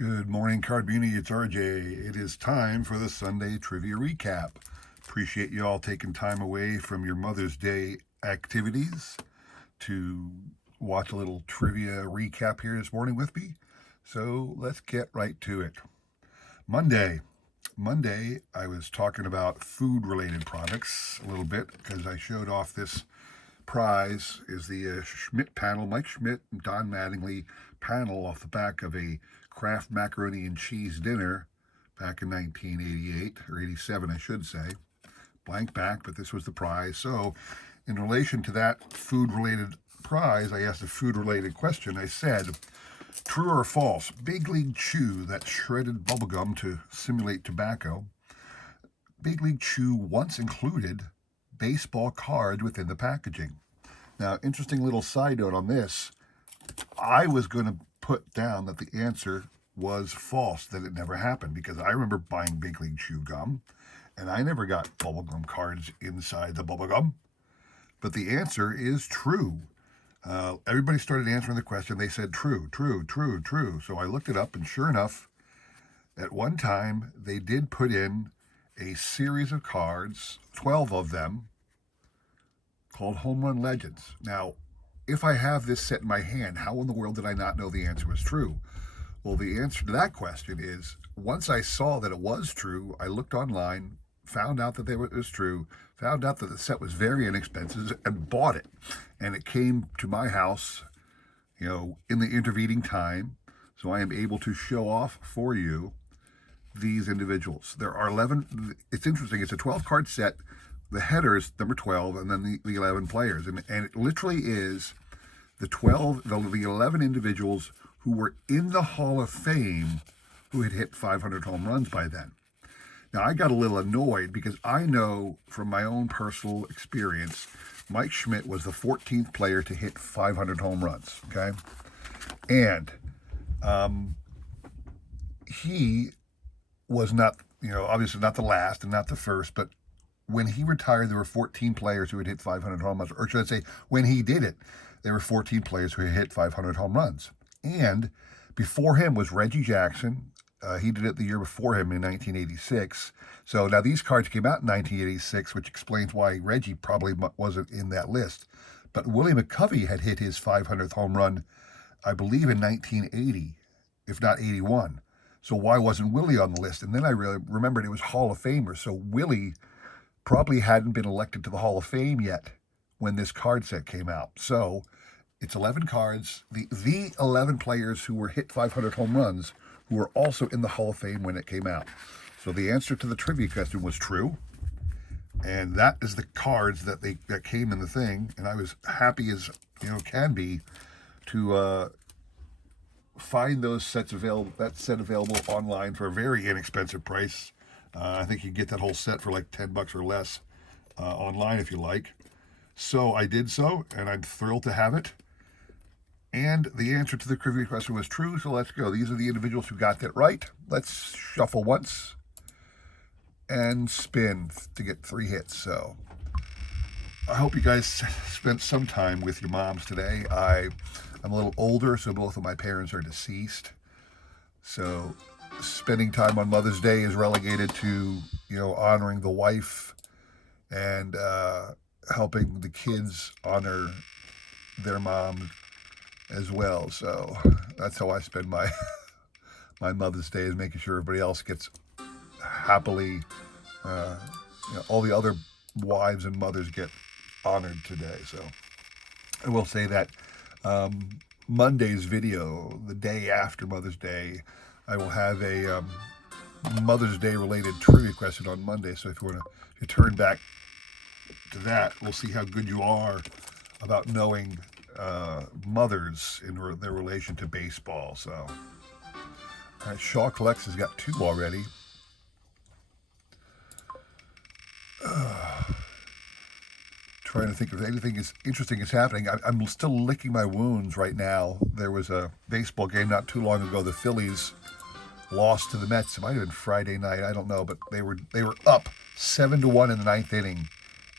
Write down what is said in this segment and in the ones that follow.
Good morning, Card Beauty. It's RJ. It is time for the Sunday Trivia Recap. Appreciate you all taking time away from your Mother's Day activities to watch a little trivia recap here this morning with me. So let's get right to it. Monday. Monday, I was talking about food related products a little bit because I showed off this prize is the Schmidt panel, Mike Schmidt and Don Mattingly panel off the back of a Kraft macaroni and cheese dinner back in 1988 or 87, I should say. Blank back, but this was the prize. So, in relation to that food related prize, I asked a food related question. I said, true or false, Big League Chew, that shredded bubblegum to simulate tobacco, Big League Chew once included baseball cards within the packaging. Now, interesting little side note on this. I was going to put down that the answer was false, that it never happened, because I remember buying Big League Chew gum, and I never got bubblegum cards inside the bubblegum. But the answer is true. Everybody started answering the question. They said true, true, true, true. So I looked it up, and sure enough, at one time, they did put in a series of cards, 12 of them, called Home Run Legends. Now, if I have this set in my hand, how in the world did I not know the answer was true? Well, the answer to that question is, once I saw that it was true, I looked online, found out that it was true, found out that the set was very inexpensive, and bought it. And it came to my house, in the intervening time, so I am able to show off for you these individuals. There are 11. It's interesting. It's a 12 card set. The header is number 12, and then the 11 players. And it literally is the 11 individuals who were in the Hall of Fame who had hit 500 home runs by then. Now, I got a little annoyed because I know from my own personal experience, Mike Schmidt was the 14th player to hit 500 home runs, okay? And he was not, obviously not the last and not the first, but when he retired, there were 14 players who had hit 500 home runs. Or should I say, when he did it, there were 14 players who had hit 500 home runs. And before him was Reggie Jackson. He did it the year before him in 1986. So now these cards came out in 1986, which explains why Reggie probably wasn't in that list. But Willie McCovey had hit his 500th home run, I believe, in 1980, if not 81. So why wasn't Willie on the list? And then I really remembered it was Hall of Famers. So Willie probably hadn't been elected to the Hall of Fame yet when this card set came out. So it's 11 cards, the 11 players who were hit 500 home runs who were also in the Hall of Fame when it came out. So the answer to the trivia question was true. And that is the cards that came in the thing. And I was happy as can be to find those sets available. That set available online for a very inexpensive price. I think you can get that whole set for like $10 or less online if you like. So I did so, and I'm thrilled to have it. And the answer to the trivia question was true, so let's go. These are the individuals who got that right. Let's shuffle once and spin to get 3 hits. So I hope you guys spent some time with your moms today. I'm a little older, so both of my parents are deceased. So spending time on Mother's Day is relegated to, honoring the wife and helping the kids honor their mom as well. So that's how I spend my my Mother's Day, is making sure everybody else gets happily, all the other wives and mothers get honored today. So I will say that Monday's video, the day after Mother's Day, I will have a Mother's Day related trivia question on Monday. So if you turn back to that, we'll see how good you are about knowing mothers in their relation to baseball. So, all right, Shaw Collects has got 2 already. Trying to think if anything interesting is happening. I'm still licking my wounds right now. There was a baseball game not too long ago. The Phillies lost to the Mets. It might have been Friday night. I don't know, but they were up 7-1 in the 9th inning,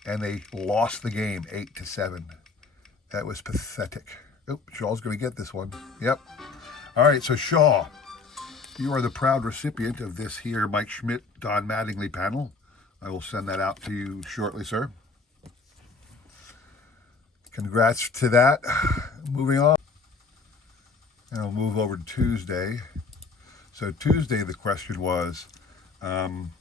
and they lost the game 8-7. That was pathetic. Oh, Shaw's going to get this one. Yep. All right, so Shaw. You are the proud recipient of this here Mike Schmidt, Don Mattingly panel. I will send that out to you shortly, sir. Congrats to that. Moving on. And I'll move over to Tuesday. So Tuesday, the question was, in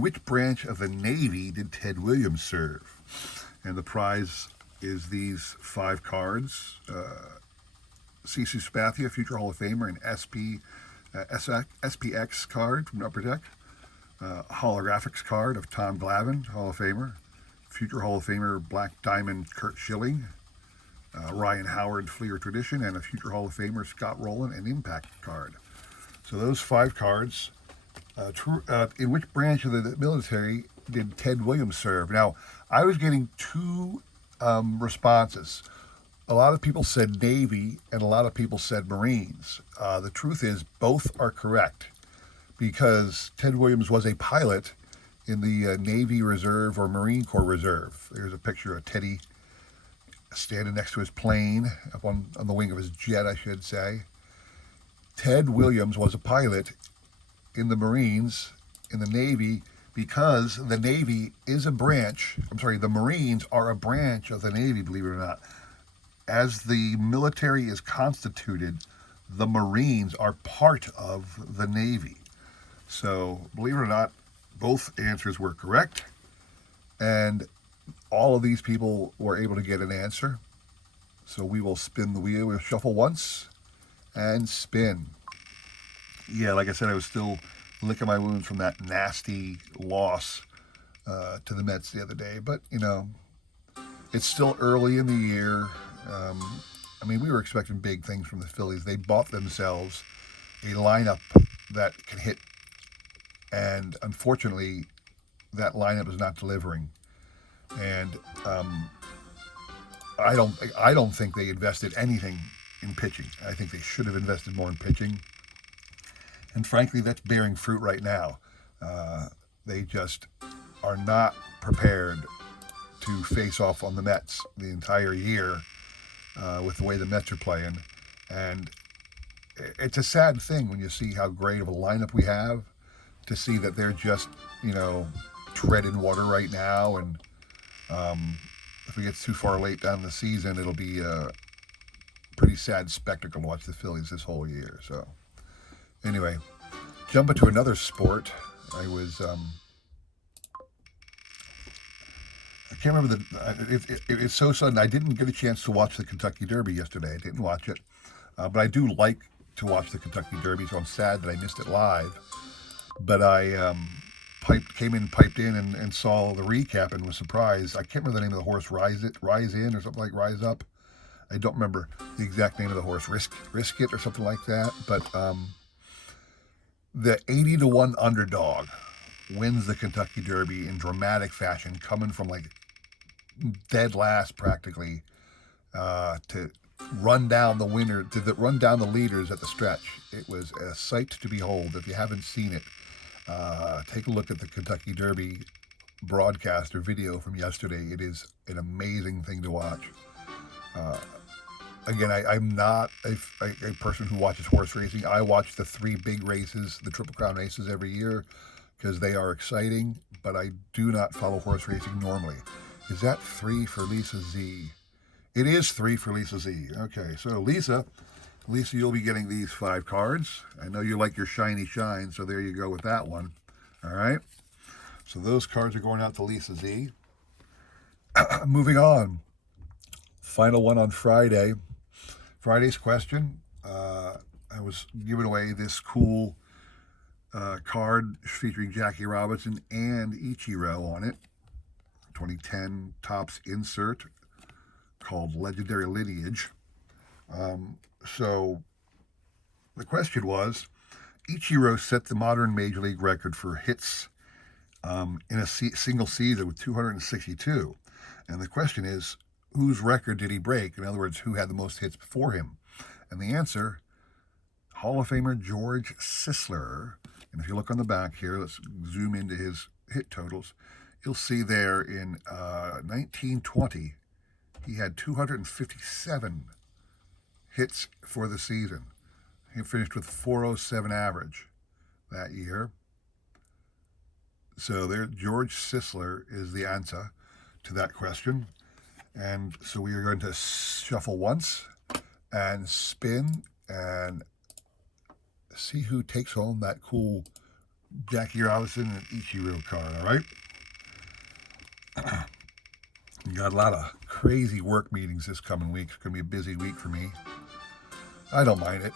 which branch of the Navy did Ted Williams serve? And the prize is these 5 cards. Sisu Spathia, future Hall of Famer, an SPX card from Upper Deck. Holographics card of Tom Glavine, Hall of Famer. Future Hall of Famer Black Diamond Curt Schilling. Ryan Howard Fleer Tradition, and a future Hall of Famer Scott Rowland, an Impact card. So those 5 cards. In which branch of the military did Ted Williams serve? Now, I was getting 2 responses. A lot of people said Navy, and a lot of people said Marines. The truth is, both are correct, because Ted Williams was a pilot in the Navy Reserve or Marine Corps Reserve. There's a picture of Teddy standing next to his plane, up on the wing of his jet, I should say. Ted Williams was a pilot in the Marines, in the Navy, because the Navy is a branch. The Marines are a branch of the Navy, believe it or not. As the military is constituted, the Marines are part of the Navy. So, believe it or not, both answers were correct. And all of these people were able to get an answer. So we will spin the wheel. We'll shuffle once and spin. Yeah, like I said, I was still licking my wounds from that nasty loss to the Mets the other day. But, it's still early in the year. We were expecting big things from the Phillies. They bought themselves a lineup that can hit. And unfortunately, that lineup is not delivering. And I don't think they invested anything in pitching. I think they should have invested more in pitching. And frankly, that's bearing fruit right now. They just are not prepared to face off on the Mets the entire year with the way the Mets are playing. And it's a sad thing when you see how great of a lineup we have, to see that they're just, treading water right now. And if we get too far late down the season, it'll be a pretty sad spectacle to watch the Phillies this whole year. So anyway, jumping to another sport. I was I can't remember it's so sudden. I didn't get a chance to watch the Kentucky Derby yesterday. I didn't watch it, but I do like to watch the Kentucky Derby, so I'm sad that I missed it live. But I piped in and saw the recap and was surprised. I can't remember the name of the horse, Rise In or something like Rise Up. I don't remember the exact name of the horse, Risk It or something like that. But the 80-1 underdog wins the Kentucky Derby in dramatic fashion, coming from like dead last practically to run down the winner, run down the leaders at the stretch. It was a sight to behold. If you haven't seen it, take a look at the Kentucky Derby broadcast or video from yesterday. It is an amazing thing to watch. Again, I'm not a person who watches horse racing. I watch the 3 big races, the Triple Crown races every year, because they are exciting, but I do not follow horse racing normally. Is that 3 for Lisa Z? It is 3 for Lisa Z. Okay, so Lisa, you'll be getting these 5 cards. I know you like your shiny shine, so there you go with that one. All right, so those cards are going out to Lisa Z. Moving on. Final one on Friday. Friday's question. I was giving away this cool card featuring Jackie Robinson and Ichiro on it. 2010 Topps insert called Legendary Lineage. So the question was, Ichiro set the modern Major League record for hits in a single season with 262. And the question is, whose record did he break? In other words, who had the most hits before him? And the answer, Hall of Famer George Sisler. And if you look on the back here, let's zoom into his hit totals. You'll see there in 1920, he had 257 hits for the season. He finished with 407 average that year. So there, George Sisler is the answer to that question. And so we are going to shuffle once and spin and see who takes home that cool Jackie Robinson and Ichiro card, all right? We got a lot of crazy work meetings this coming week. It's going to be a busy week for me. I don't mind it.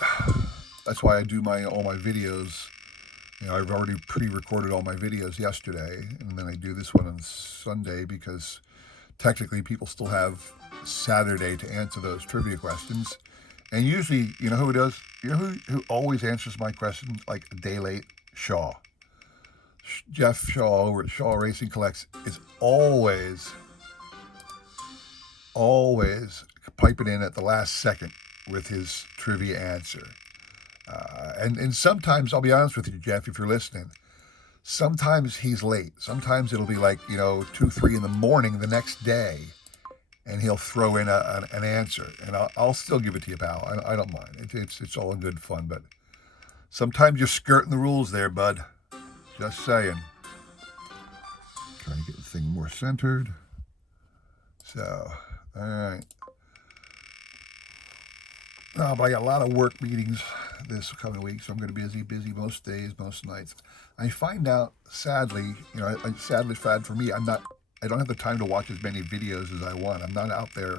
That's why I do all my videos. I've already pre-recorded all my videos yesterday, and then I do this one on Sunday because technically people still have Saturday to answer those trivia questions. And usually, you know who it does? You know who always answers my question like a day late? Shaw. Jeff Shaw over at Shaw Racing Collects is always piping in at the last second with his trivia answer. And sometimes, I'll be honest with you, Jeff, if you're listening, sometimes he's late. Sometimes it'll be like, 2, 3 in the morning the next day, and he'll throw in an answer. And I'll still give it to you, pal. I don't mind. It's all in good fun. But sometimes you're skirting the rules there, bud. Just saying. Trying to get the thing more centered. So, all right. No, but I got a lot of work meetings this coming week, so I'm going to be busy most days, most nights. I find out, sadly, sadly for me, I don't have the time to watch as many videos as I want. I'm not out there,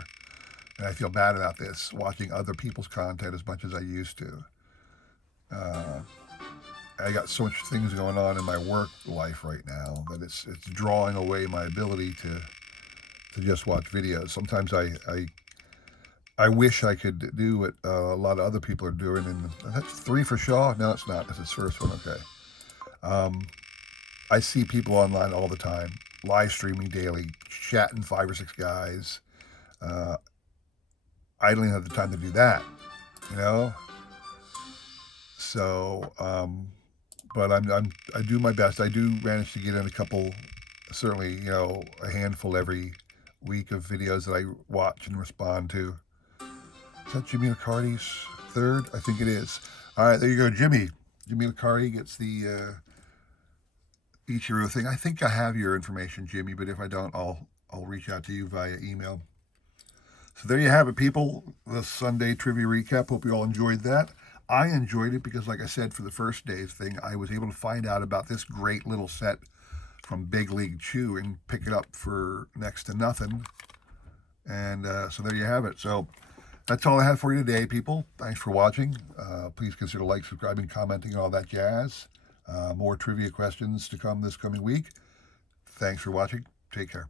and I feel bad about this, watching other people's content as much as I used to. I got so much things going on in my work life right now that it's drawing away my ability to just watch videos. Sometimes I wish I could do what a lot of other people are doing, and that's 3 for Shaw. No, it's not. That's his first one. Okay. I see people online all the time, live streaming daily, chatting 5 or 6 guys. I don't even have the time to do that, So, but I do my best. I do manage to get in a couple, certainly, a handful every week of videos that I watch and respond to. Is that Jimmy Liccardi's third? I think it is. All right, there you go, Jimmy. Jimmy Liccardi gets the Ichiro thing. I think I have your information, Jimmy, but if I don't, I'll reach out to you via email. So there you have it, people. The Sunday trivia recap. Hope you all enjoyed that. I enjoyed it because, like I said, for the first day's thing, I was able to find out about this great little set from Big League Chew and pick it up for next to nothing. And so there you have it. So that's all I have for you today, people. Thanks for watching. Please consider liking, subscribing, commenting, all that jazz. More trivia questions to come this coming week. Thanks for watching. Take care.